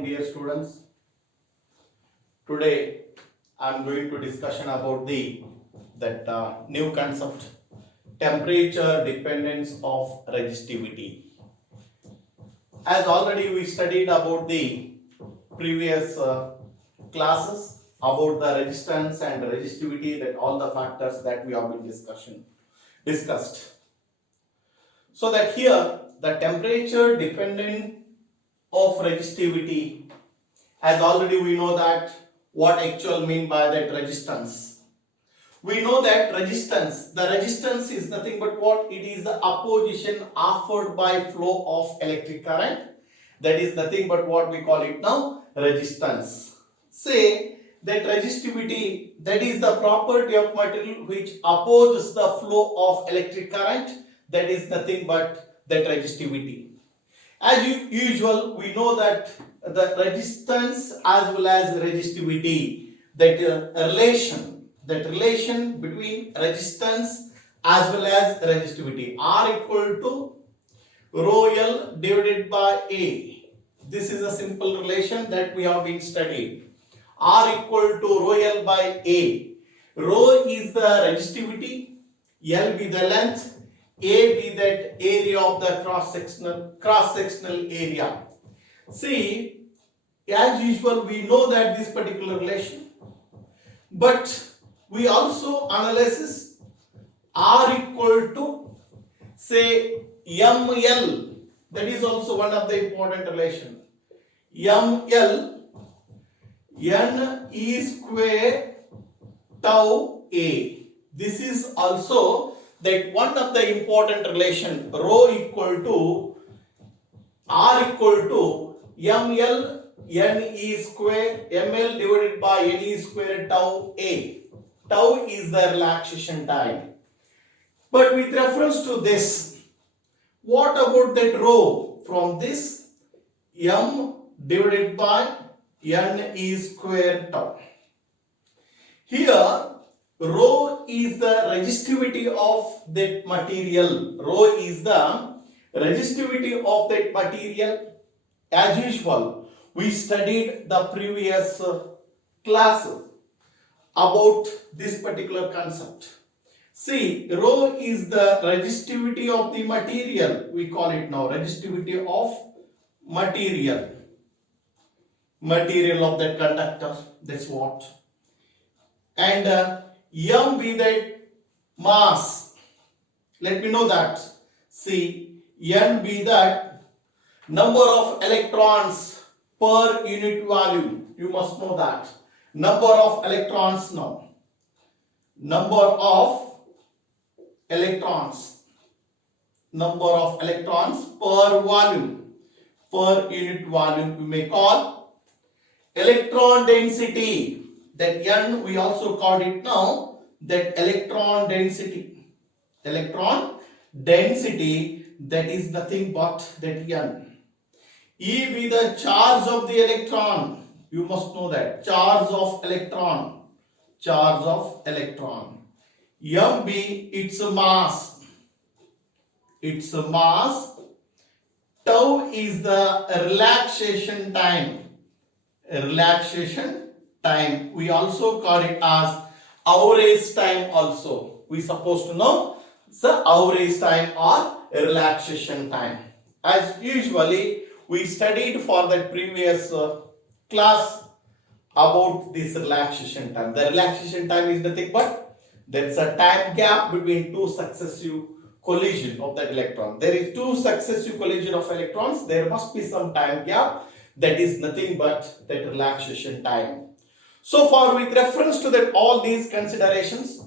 morning, dear students. Today I am going to discussion about that new concept, temperature dependence of resistivity. As already we studied about the previous classes about the resistance and resistivity, that all the factors that we have been discussed. So that here the temperature dependent of resistivity, as already we know that what actual mean by that resistance. We know that the resistance is nothing but what? It is the opposition offered by flow of electric current. That is nothing but what we call it now, resistance. Say that resistivity, that is the property of material which opposes the flow of electric current. That is nothing but that resistivity. As usual, we know that the resistance as well as resistivity, that relation between resistance as well as resistivity are equal to rho L divided by A. This is a simple relation that we have been studied. R equal to rho L by A. Rho is the resistivity, L be the length, A be that area of the cross-sectional area. See, as usual, we know that this particular relation, but we also analyze R equal to, say, ML. That is also one of the important relation. ML, N E square tau A. This is also that one of the important relation, rho equal to R equal to ML NE square ML divided by NE square tau A. Tau is the relaxation time. But with reference to this, what about that rho? From this, M divided by NE square tau. Here, rho is the resistivity of that material. Rho is the resistivity of that material. As usual, we studied the previous class about this particular concept. See, rho is the resistivity of the material. We call it now resistivity of material. Material of that conductor. That's what. And M be that mass. Let me know that. See, N be that number of electrons per unit volume. You must know that. Number of electrons now. Number of electrons. Number of electrons per volume. Per unit volume we may call electron density. That N we also called it now that electron density. Electron density, that is nothing but that N. E be the charge of the electron. You must know that. Charge of electron. Charge of electron. M be its mass. Its mass. Tau is the relaxation time. Relaxation time. We also call it as average time also. We supposed to know the average time or relaxation time. As usually we studied for that previous class about this relaxation time. The relaxation time is nothing but there is a time gap between two successive collision of that electron. There is two successive collision of electrons. There must be some time gap. That is nothing but that relaxation time. So far, with reference to that all these considerations,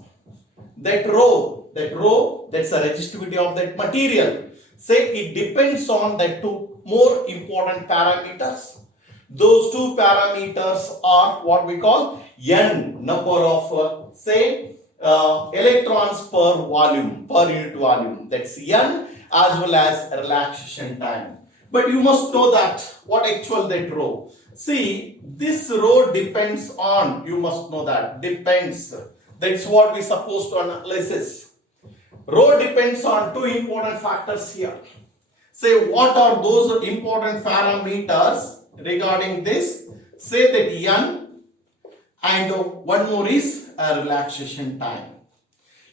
that rho, that's the resistivity of that material. Say it depends on that two more important parameters. Those two parameters are what we call N, number of electrons per volume, per unit volume. That's N, as well as relaxation time. But you must know that what actual that rho. See, this rho depends on, you must know that, depends. That's what we supposed to analyze. Rho depends on two important factors here. Say, what are those important parameters? regarding this, say that N, and one more is a relaxation time.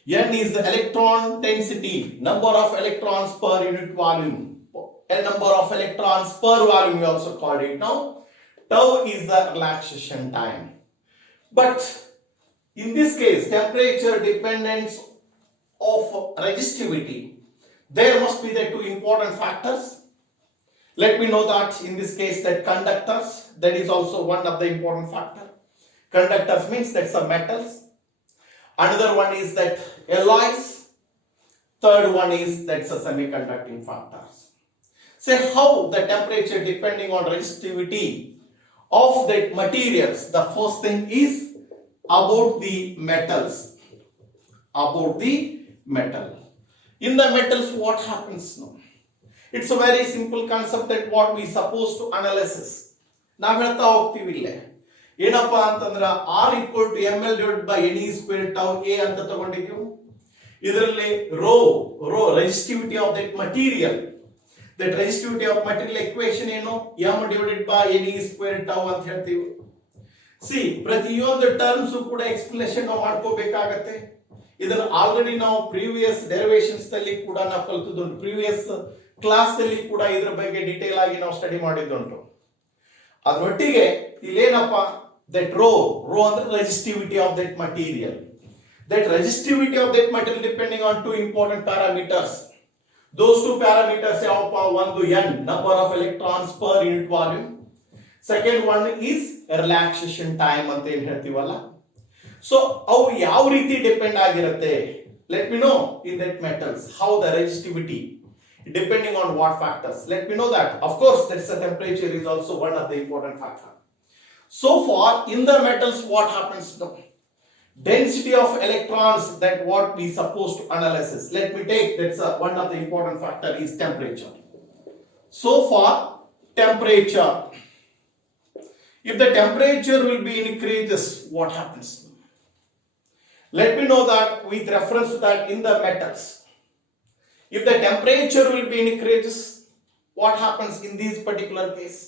N is the electron density, number of electrons per unit volume. A number of electrons per volume we also called it now. Tau is the relaxation time. But in this case, temperature dependence of resistivity, there must be the two important factors. Let me know that in this case that conductors, that is also one of the important factor. Conductors means that's the metals. Another one is that alloys. Third one is that's the semiconducting factors. Say how the temperature depending on resistivity of the materials. The first thing is about the metals. About the metal. In the metals, what happens now? It's a very simple concept that what we supposed to analysis. ನಾವು ಹೇಳ್ತಾ ಹೋಗ್ತೀವಿ ಇಲ್ಲೇ ಏನಪ್ಪಾ ಅಂತಂದ್ರೆ R equal to ml divided by Ne square tau A ಅಂತ ತಗೊಂಡಿದ್ದೀವಿ. ಇದರಲ್ಲಿ rho resistivity of that material. That resistivity of material equation ಏನು m divided by Ne square tau ಅಂತ ಹೇಳ್ತೀವಿ. See, ಪ್ರತಿಯೊಂದು ಟರ್ಮ್ಸ್ ಕೂಡ ಎಕ್ಸ್ಪ್ಲನೇಷನ್ ನಾವು ಮಾಡ್ಕೋಬೇಕಾಗತ್ತೆ. ಇದನ್ನ ಆಲ್ರೆಡಿ ನಾವು ಪ್ರೀವಿಯಸ್ ಡೆರಿವೇಷನ್ಸ್ ದಲ್ಲಿ ಕೂಡ ನಾವು ಕಲಿತುದುಂಟು. ಪ್ರೀವಿಯಸ್ ಕ್ಲಾಸ್ ಅಲ್ಲಿ ಕೂಡ ಇದರ ಬಗ್ಗೆ ಡೀಟೇಲ್ ಆಗಿ ನಾವು ಸ್ಟಡಿ ಮಾಡಿದ್ದುಂಟು. ಅದರೊಟ್ಟಿಗೆ ಇಲ್ಲೇನಪ್ಪ that rho ಅಂದ್ರೆ resistivity of that material. That resistivity of that material depending on two important parameters. Those two parameters ಯಾವಪ್ಪ? ಒಂದು n, number of electrons per unit volume. Second one is relaxation time ಅಂತ ಏನ್ ಹೇಳ್ತೀವಲ್ಲ. So ಅವು ಯಾವ ರೀತಿ depend ಆಗಿರುತ್ತೆ? Let me know in that metals how the resistivity depending on what factors. Let me know that. Of course, that's the temperature is also one of the important factor. So far in the metals, what happens now? Density of electrons, that what we supposed to analysis. Let me take that's one of the important factor is temperature. So far temperature. If the temperature will be increases, what happens? Let me know that with reference to that in the metals. If the temperature will be increases, what happens in this particular case?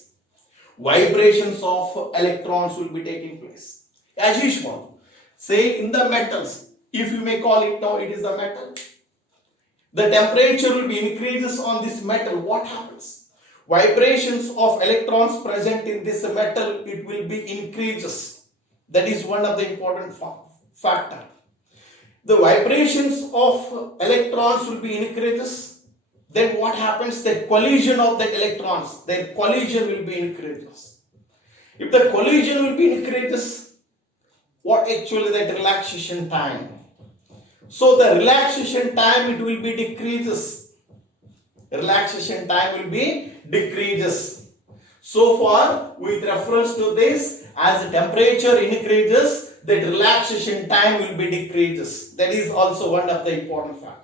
Vibrations of electrons will be taking place. As usual, say in the metals, if you may call it now, it is a metal. The temperature will be increases on this metal. What happens? Vibrations of electrons present in this metal, it will be increases. That is one of the important factor. The vibrations of electrons will be increases. Then what happens? The collision of the electrons, their collision will be increases. If the collision will be increases, what actually that relaxation time? So the relaxation time it will be decreases. Relaxation time will be decreases. So far with reference to this, as the temperature increases, the relaxation time will be decreases. That is also one of the important factor.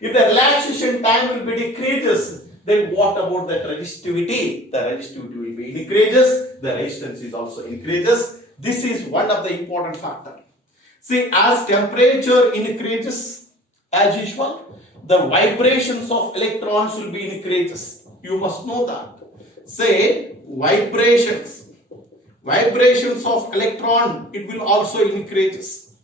If the relaxation time will be decreases, then what about that resistivity? The resistivity will be increases. The resistance is also increases. This is one of the important factor. See, as temperature increases, as usual, the vibrations of electrons will be increases. You must know that. Say vibrations of electron, it will also increases.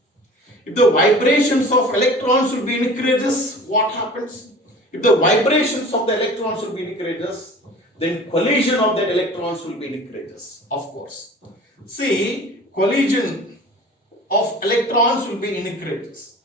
If the vibrations of electrons will be increases, what happens? If the vibrations of the electrons will be increases, then collision of that electrons will be increases, of course. See, collision of electrons will be increases.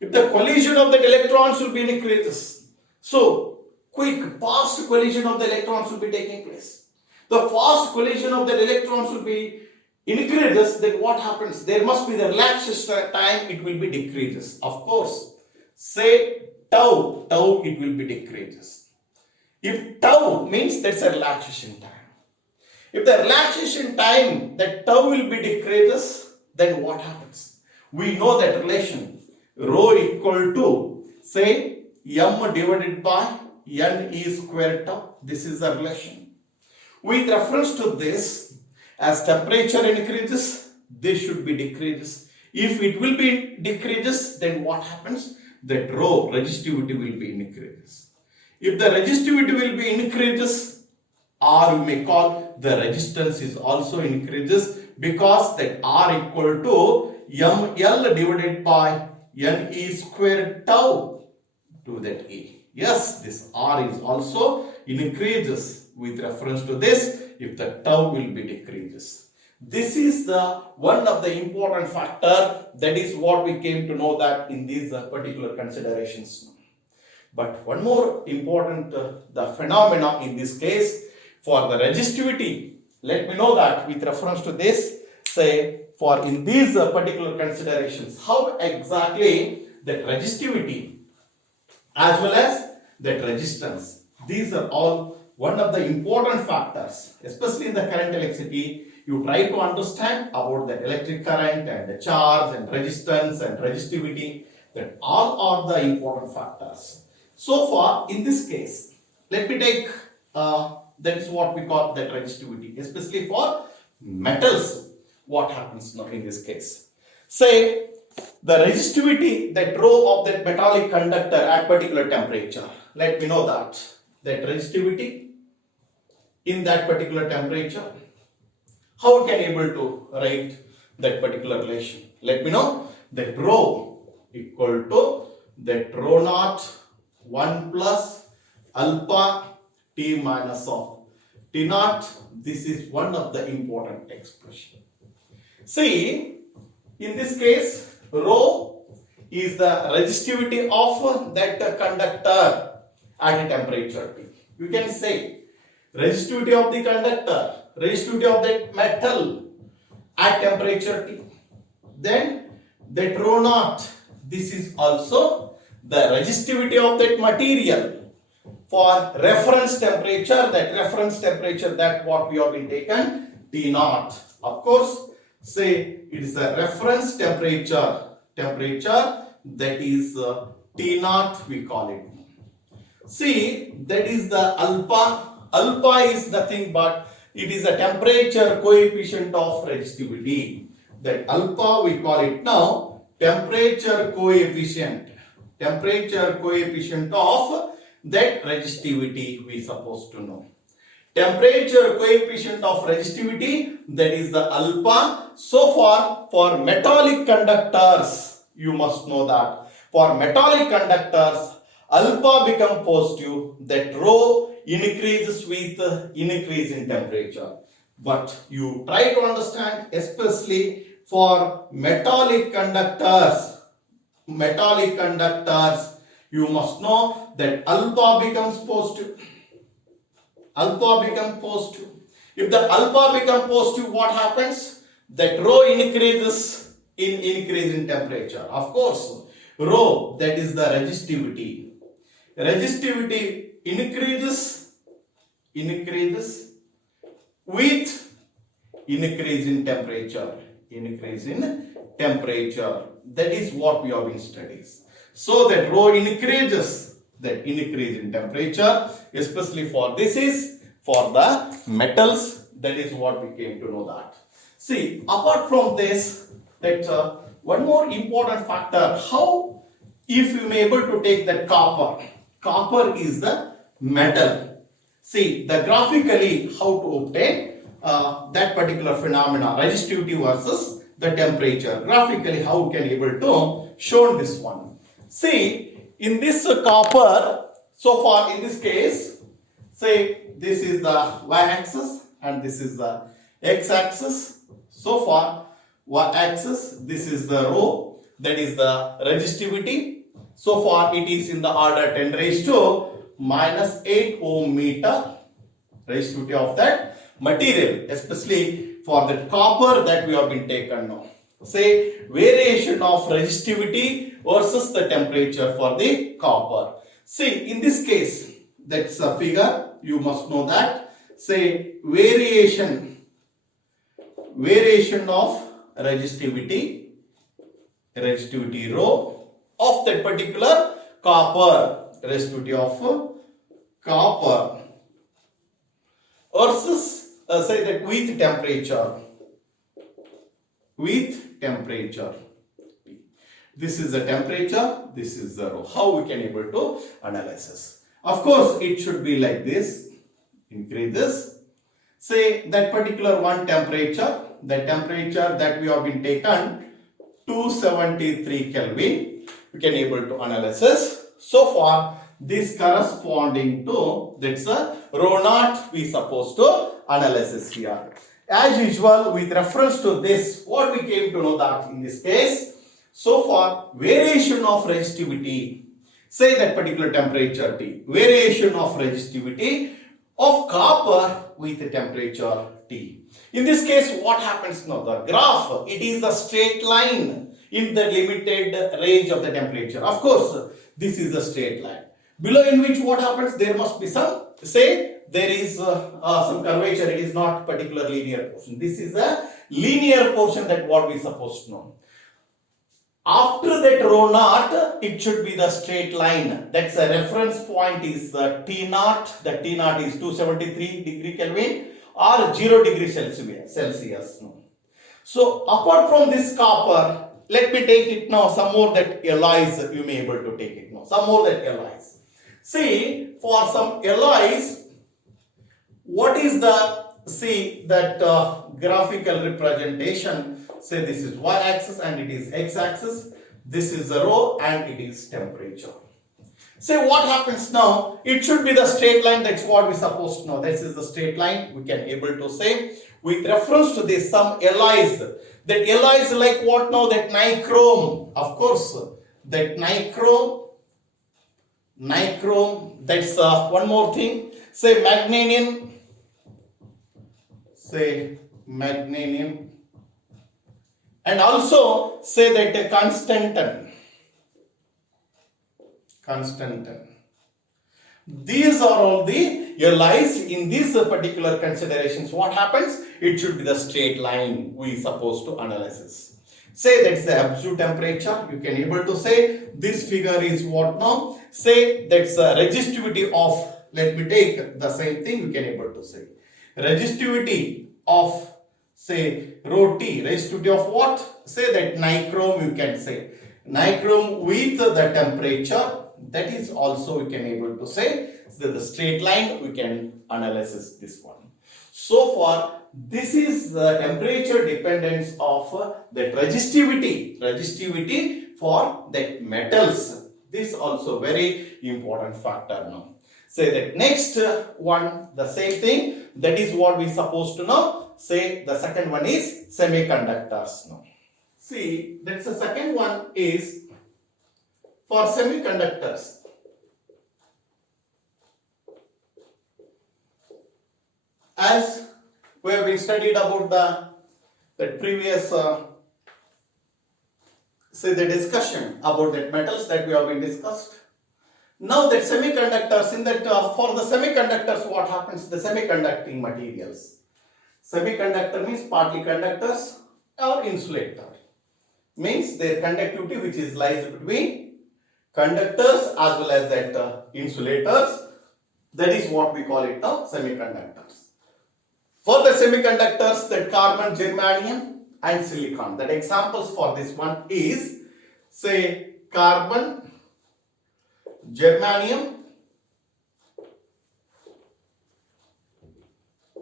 If the collision of the electrons will be increases, so quick, fast collision of the electrons will be taking place. The fast collision of the electrons will be increases, then what happens? There must be the relaxation time, it will be decreases. Of course, say tau, it will be decreases. If tau means that's a relaxation time. If the relaxation time, that tau will be decreases, then what happens? We know that relation, rho equal to, say, m divided by Ne square tau. This is the relation. With reference to this, as temperature increases, this should be decreases. If it will be decreases, then what happens? That rho resistivity will be increases. If the resistivity will be increases, or you may call the resistance is also increases, because that R equal to ML divided by NE square tau to that E. Yes, this R is also increases with reference to this if the tau will be decreases. This is the one of the important factor. That is what we came to know that in these particular considerations. But one more important the phenomena in this case for the resistivity. Let me know that with reference to this, say for in these particular considerations, how exactly that resistivity as well as that resistance, these are all one of the important factors, especially in the current electricity. You try to understand about the electric current and the charge and resistance and resistivity, that all are the important factors. So far in this case, let me take that is what we call that resistivity, especially for metals. What happens now in this case? Say the resistivity, that rho of that metallic conductor at particular temperature. Let me know that resistivity in that particular temperature. How we can able to write that particular relation? Let me know that rho equal to that rho naught 1 plus alpha T minus of T naught. This is one of the important expression. See, in this case, rho is the resistivity of that conductor at a temperature T. You can say resistivity of the conductor, resistivity of that metal at temperature T. Then that rho naught, this is also the resistivity of that material for reference temperature, that what we have been taken T naught. Of course, say it is a reference temperature that is T naught we call it. See, that is the alpha. Alpha is nothing but it is a temperature coefficient of resistivity. That alpha we call it now temperature coefficient of that resistivity we supposed to know. Temperature coefficient of resistivity, that is the alpha. So far for metallic conductors, you must know that for metallic conductors alpha become positive, that rho increases with increase in temperature. But you try to understand, especially for metallic conductors, you must know that alpha becomes positive. If the alpha becomes positive, what happens? That rho increases in temperature. Of course, rho, that is the resistivity. Resistivity increases with increase in temperature. That is what we have in studies. So that rho increases, that increase in temperature, especially for this is for the metals. That is what we came to know that. See, apart from this, that one more important factor, how if you may able to take that copper. Copper is the metal. See, the graphically how to obtain that particular phenomena, resistivity versus the temperature. Graphically how we can able to show this one. See, in this copper, so far in this case, say this is the y-axis and this is the x-axis. So far, y-axis, this is the rho, that is the resistivity. So far it is in the order 10 raised to minus 8 ohm meter, resistivity of that material, especially for the copper that we have been taken now. Say variation of resistivity versus the temperature for the copper. See, in this case, that's a figure, you must know that. Say variation of resistivity rho of that particular copper, resistivity of copper versus say that with temperature. This is the temperature, this is the rho. How we can able to analyze this? Of course, it should be like this. increases. Say that particular one temperature, the temperature that we have been taken 273 Kelvin, we can able to analysis. So far this corresponding to, that's a rho naught we supposed to analysis here. As usual, with reference to this, what we came to know that in this case, so far variation of resistivity, say that particular temperature T, variation of resistivity of copper with the temperature T. In this case, what happens now? The graph, it is a straight line in the limited range of the temperature. Of course, this is a straight line. Below in which what happens? There must be some, say, there is some curvature. It is not particularly linear portion. This is a linear portion that what we supposed to know. After that rho naught, it should be the straight line. That's a reference point is T naught. The T naught is 273 degree Kelvin or 0 degree Celsius. So apart from this copper, let me take it now. Some more that alloys you may able to take it now. Some more that alloys. See, for some alloys, what is the, see that graphical representation? Say this is y-axis and it is x-axis. This is the rho and it is temperature. Say what happens now? It should be the straight line. That's what we supposed to know. This is the straight line. We can able to say with reference to this some alloys. That alloys like what now? That nichrome. Of course, that nichrome. That's one more thing. Say magnesium. Say magnesium. And also say that constantan. These are all the alloys. In these particular considerations, what happens? It should be the straight line we supposed to analysis. Say that's the absolute temperature. You can able to say this figure is what now? Say that's the resistivity of, let me take the same thing, you can able to say. Resistivity of, say, rho T, resistivity of what? Say that nichrome, you can say. Nichrome with the temperature, that is also we can able to say. So the straight line, we can analysis this one. So far, this is the temperature dependence of that resistivity for that metals. This also very important factor now. Say that next one, the same thing, that is what we supposed to know. Say the second one is semiconductors now. See, that's the second one is for semiconductors. As we have been studied about the previous say the discussion about that metals that we have been discussed. Now that semiconductors, in that for the semiconductors, what happens? The semiconducting materials. Semiconductor means partly conductors or insulator. Means their conductivity which is lies between conductors as well as that insulators. That is what we call it now semiconductors. For the semiconductors, that carbon, germanium and silicon. That examples for this one is say carbon, germanium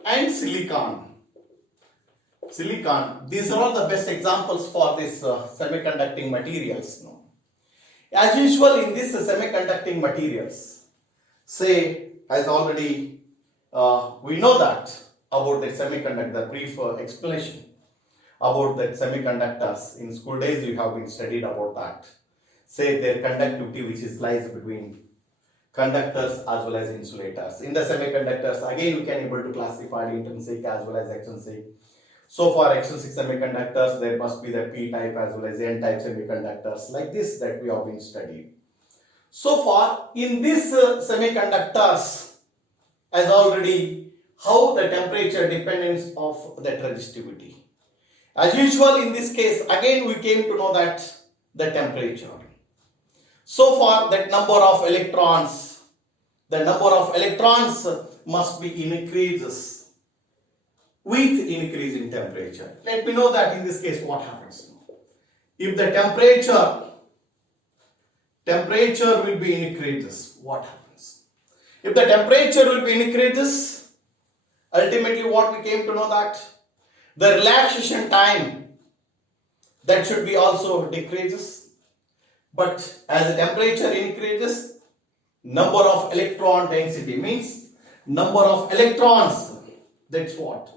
and silicon. These are all the best examples for this semiconducting materials. No? As usual in this semiconducting materials, say as already we know that about the semiconductor, brief explanation about that semiconductors. In school days you have been studied about that. Say their conductivity which is lies between conductors as well as insulators. In the semiconductors, again we can able to classify intrinsic as well as extrinsic. So for extrinsic semiconductors, there must be the p-type as well as n-type semiconductors like this that we have been studied. So far in this semiconductors, as already how the temperature dependence of that resistivity. As usual in this case, again we came to know that the temperature. So far that number of electrons, the number of electrons must be increases with increase in temperature. Let me know that in this case what happens. If the temperature will be increases, what happens? If the temperature will be increases, ultimately what we came to know that the relaxation time that should be also decreases. But as the temperature increases, number of electron density means number of electrons, that's what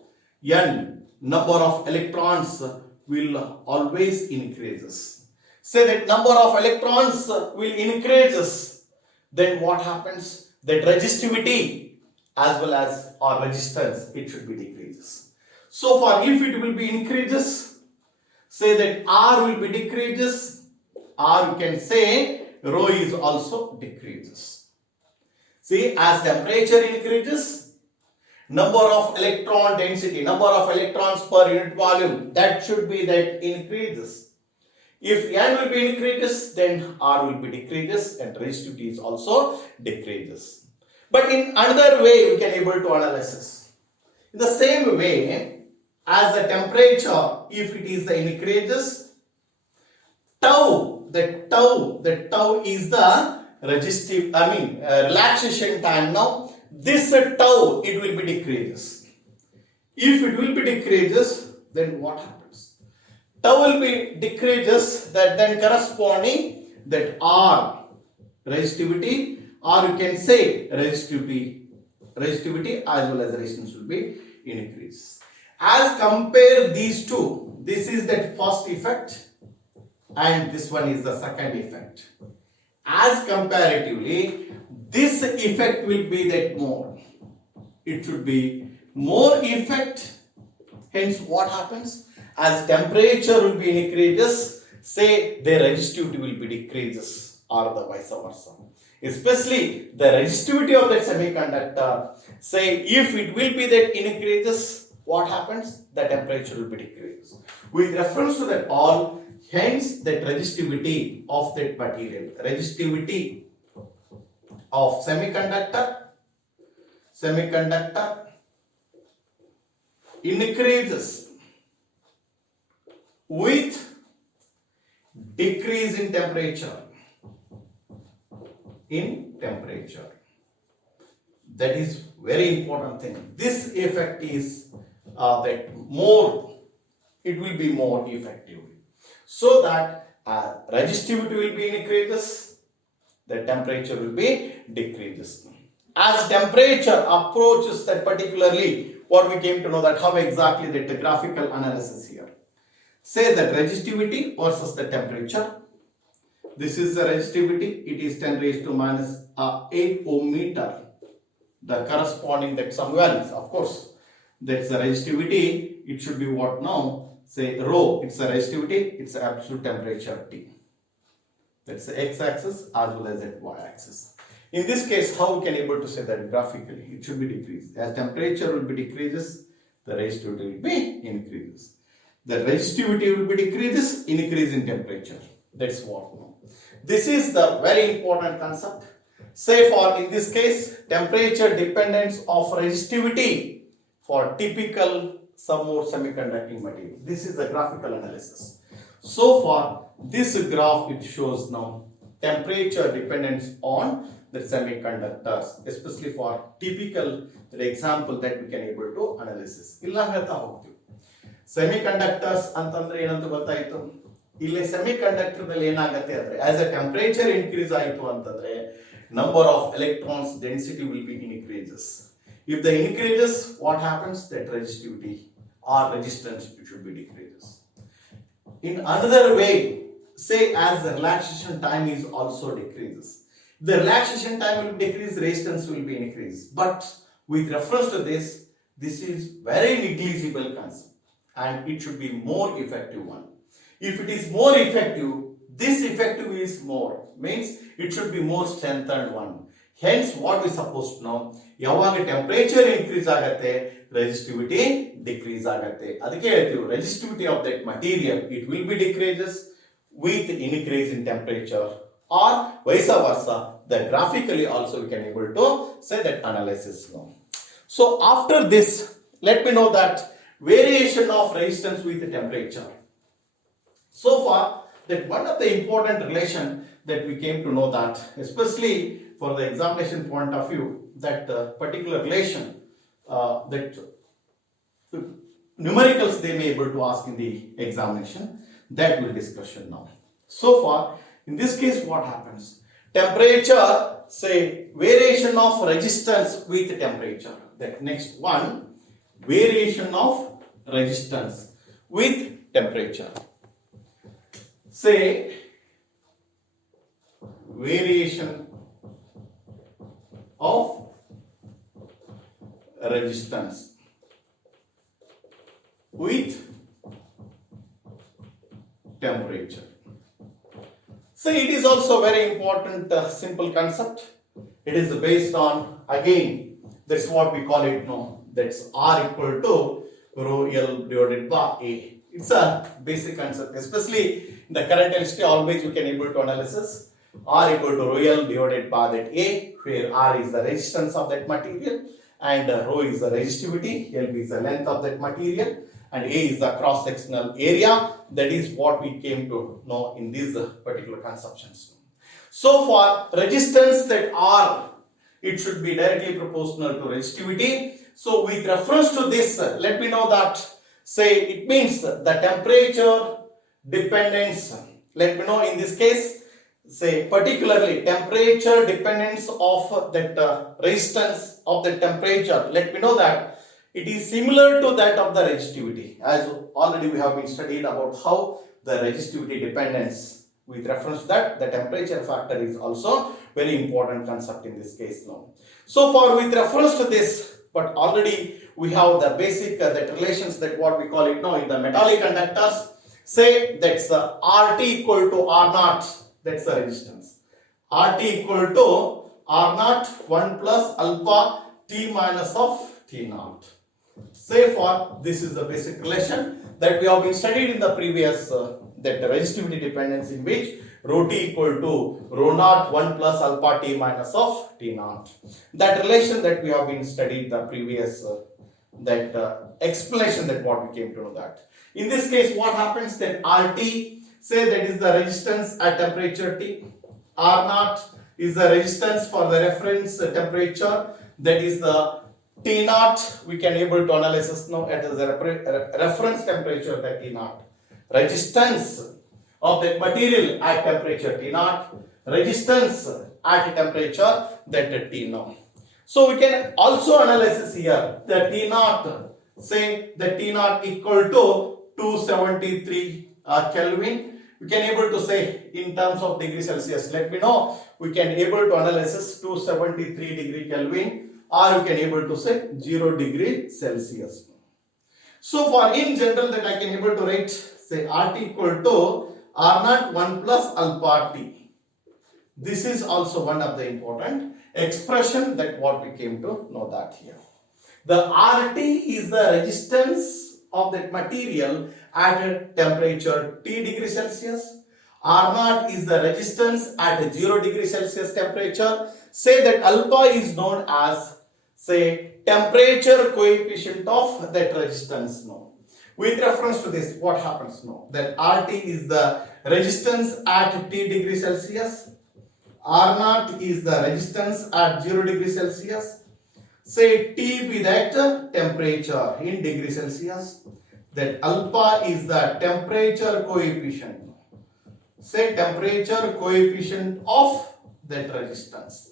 N, number of electrons will always increases. Say that number of electrons will increases, then what happens? That resistivity as well as or resistance, it should be decreases. So far, if it will be increases, say that R will be decreases, or you can say rho is also decreases. See, as temperature increases, number of electron density, number of electrons per unit volume, that should be that increases. If N will be increases, then R will be decreases and resistivity is also decreases. But in another way, we can able to analysis. In the same way, as the temperature, if it is the increases, the tau is the relaxation time. Now, this tau, it will be decreases. If it will be decreases, then what happens? Tau will be decreases, that then corresponding that R resistivity, or you can say resistivity as well as resistance will be increased. As compare these two, this is that first effect and this one is the second effect. As comparatively, this effect will be that more. It should be more effect. Hence, what happens? As temperature will be increases, say the resistivity will be decreases, or the vice versa. Especially the resistivity of that semiconductor, say if it will be that increases, what happens? The temperature will be decreased. With reference to that all, hence that resistivity of that material, resistivity of semiconductor increases with decrease in temperature. That is very important thing. This effect is that more, it will be more effective. So that resistivity will be increases, the temperature will be decreases. As temperature approaches that particularly, what we came to know that how exactly that the graphical analysis here. Say that resistivity versus the temperature. This is the resistivity, it is 10 raised to minus 8 ohm meter. The corresponding that some values, of course, that's the resistivity, it should be what now? Say rho, it's the resistivity, it's the absolute temperature T. That's the x-axis as well as the y-axis. In this case, how we can able to say that graphically? It should be decreased. As temperature will be decreases, the resistivity will be increases. The resistivity will be decreases, increase in temperature. That's what now. This is the very important concept. Say for in this case, temperature dependence of resistivity for typical some more semiconducting material. This is the graphical analysis. So far, this graph it shows now temperature dependence on the semiconductors, especially for typical the example that we can able to analysis. Illa ಹೇಳ್ತಾ ಹೋಗ್ತೀವಿ. Semiconductors ಅಂತಂದ್ರೆ ಏನಂತ ಗೊತ್ತಾಯ್ತು? ಇಲ್ಲಿ semiconductor ದಲ್ಲಿ ಏನಾಗುತ್ತೆ ಅಂದ್ರೆ as a temperature increase ಆಯಿತು ಅಂತಂದ್ರೆ number of electrons density will be increases. If the increases, what happens? That resistivity or resistance should be decreases. In another way, say as the relaxation time is also decreases. The relaxation time will decrease, resistance will be increased. But with reference to this, this is very negligible concept and it should be more effective one. If it is more effective, this effective is more, means it should be more strengthened one. Hence, what we supposed to know, ಯಾವಾಗ temperature increase ಆಗತ್ತೆ, resistivity decrease ಆಗತ್ತೆ. ಅದಕ್ಕೆ ಹೇಳ್ತೀವಿ, resistivity of that material, it will be decreases with increase in temperature or vice versa. That graphically also we can able to say that analysis now. So after this, let me know that variation of resistance with the temperature. So far, that one of the important relation that we came to know that, especially for the examination point of view, that particular relation that numericals they may able to ask in the examination. That we'll discussion now. So far, in this case, what happens? Temperature, say variation of resistance with temperature. That next one, variation of resistance with temperature. Say variation of resistance with temperature. So it is also very important simple concept. It is based on, again, that's what we call it now, that's R equal to rho L divided by A. It's a basic concept, especially in the current electricity, always you can able to analysis R equal to rho L divided by that A, where R is the resistance of that material and rho is the resistivity, L is the length of that material, and A is the cross-sectional area. That is what we came to know in these particular conceptions. So for resistance that R, it should be directly proportional to resistivity. So with reference to this, let me know that, say it means the temperature dependence. Let me know in this case, say particularly temperature dependence of that resistance of the temperature. Let me know that it is similar to that of the resistivity, as already we have been studied about how the resistivity dependence with reference to that the temperature factor is also very important concept in this case now. So for with reference to this, but already we have the basic that relations that what we call it now in the metallic conductors. Say that's RT equal to R naught, that's the resistance. RT equal to R naught 1 plus alpha T minus of T naught. Say for this is the basic relation that we have been studied in the previous that resistivity dependence, in which rho T equal to rho naught 1 plus alpha T minus of T naught. That relation that we have been studied the previous explanation that what we came to know that. In this case, what happens then? RT, say that is the resistance at temperature T. R naught is the resistance for the reference temperature, that is the T naught. We can able to analysis now at the reference temperature that T naught. Resistance of that material at temperature T naught. Resistance at temperature that T naught. So we can also analysis here the T naught. Say the T naught equal to 273 Kelvin. We can able to say in terms of degree Celsius. Let me know. We can able to analysis 273 degree Kelvin, or you can able to say 0 degree Celsius. So for in general that I can able to write, say RT equal to R naught 1 plus alpha T. This is also one of the important expression that what we came to know that here. The RT is the resistance of that material at a temperature T degree Celsius. R naught is the resistance at a 0 degree Celsius temperature. Say that alpha is known as, say, temperature coefficient of that resistance now. With reference to this, what happens now? That RT is the resistance at T degree Celsius. R naught is the resistance at 0 degree Celsius. Say T be that temperature in degree Celsius. That alpha is the temperature coefficient. Say temperature coefficient of that resistance.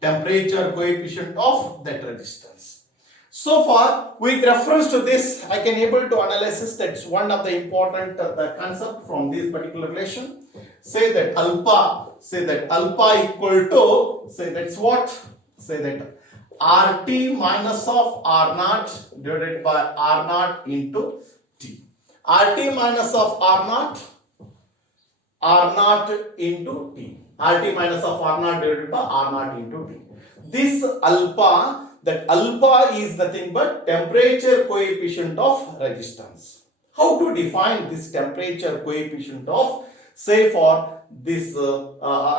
Temperature coefficient of that resistance. So far, with reference to this, I can able to analysis that's one of the important the concept from this particular relation. Say that alpha equal to, say that's what? Say that RT minus of R naught divided by R naught into T. RT minus of R naught into T. RT minus of R naught divided by R naught into T. This alpha, that alpha is nothing but temperature coefficient of resistance. How to define this temperature coefficient of, say for this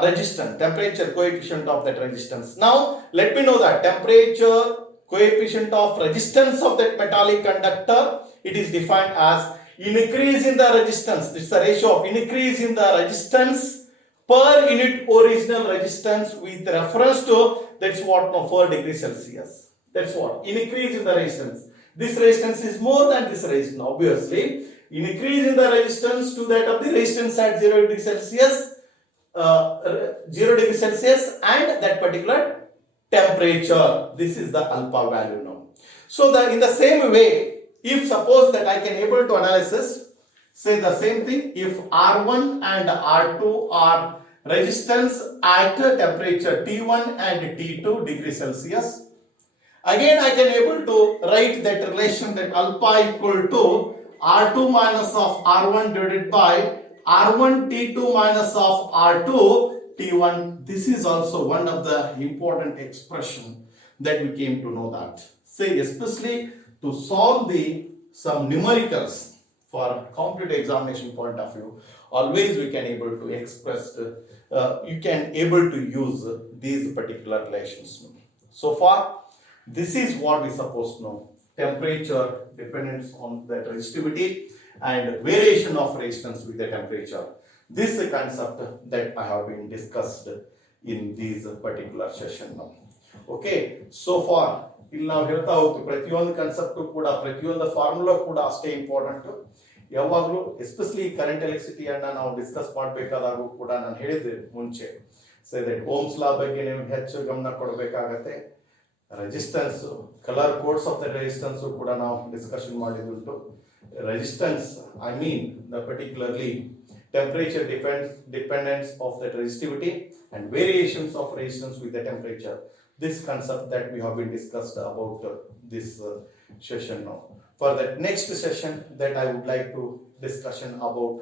resistance, temperature coefficient of that resistance. Now let me know that temperature coefficient of resistance of that metallic conductor, it is defined as increase in the resistance. This is the ratio of increase in the resistance per unit original resistance with reference to, that's what, no, 4 degree Celsius. That's what? Increase in the resistance. This resistance is more than this resistance, obviously. Increase in the resistance to that of the resistance at 0 degree Celsius, 0 degree Celsius and that particular temperature. This is the alpha value now. So in the same way, if suppose that I can able to analysis, say the same thing, if R1 and R2 are resistance at temperature T1 and T2 degree Celsius, again I can able to write that relation, that alpha equal to R2 minus of R1 divided by R1 T2 minus of R2 T1. This is also one of the important expression that we came to know that. Say especially to solve some numericals for competitive examination point of view, always we can able to express, you can able to use these particular relations. So far, this is what we supposed to know. Temperature dependence on that resistivity and variation of resistance with the temperature. This is a concept that I have been discussed in this particular session now. Okay, so far ಇಲ್ಲಿ ನಾವು ಹೇಳ್ತಾ ಹೋಗ್ತೀವಿ ಪ್ರತಿಯೊಂದು concept ಕೂಡ ಪ್ರತಿಯೊಂದು formula ಕೂಡ ಅಷ್ಟೇ important. ಯಾವಾಗಲೂ ಎಸ್ಪೆಷಲಿ ಕರೆಂಟ್ ಎಲೆಕ್ಟ್ರಿಸಿಟಿಯನ್ನ ನಾವು ಡಿಸ್ಕಸ್ ಮಾಡಬೇಕಾದಾಗೂ ಕೂಡ ನಾನು ಹೇಳಿದ್ದೆ ಮುಂಚೆ, ಸೇ ದಟ್ ಓಮ್ಸ್ ಲಾ ಬಗ್ಗೆ ನೀವು ಹೆಚ್ಚು ಗಮನ ಕೊಡಬೇಕಾಗತ್ತೆ. Resistance, colour codes of the resistance ಕೂಡ ನಾವು ಡಿಸ್ಕಷನ್ ಮಾಡಿದುಂಟು. Resistance, I mean the particularly temperature dependence of that resistivity and variations of resistance with the temperature. This concept that we have been discussed about this session now. For the next session that I would like to discussion about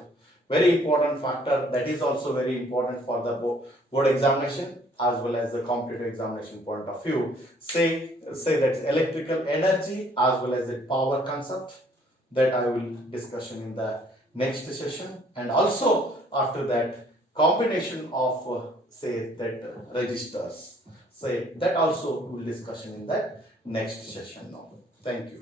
very important factor that is also very important for the board examination as well as the competitive examination point of view. Say that's electrical energy as well as the power concept that I will discussion in the next session, and also after that combination of say that registers, say that also we will discussion in that next session now. Thank you.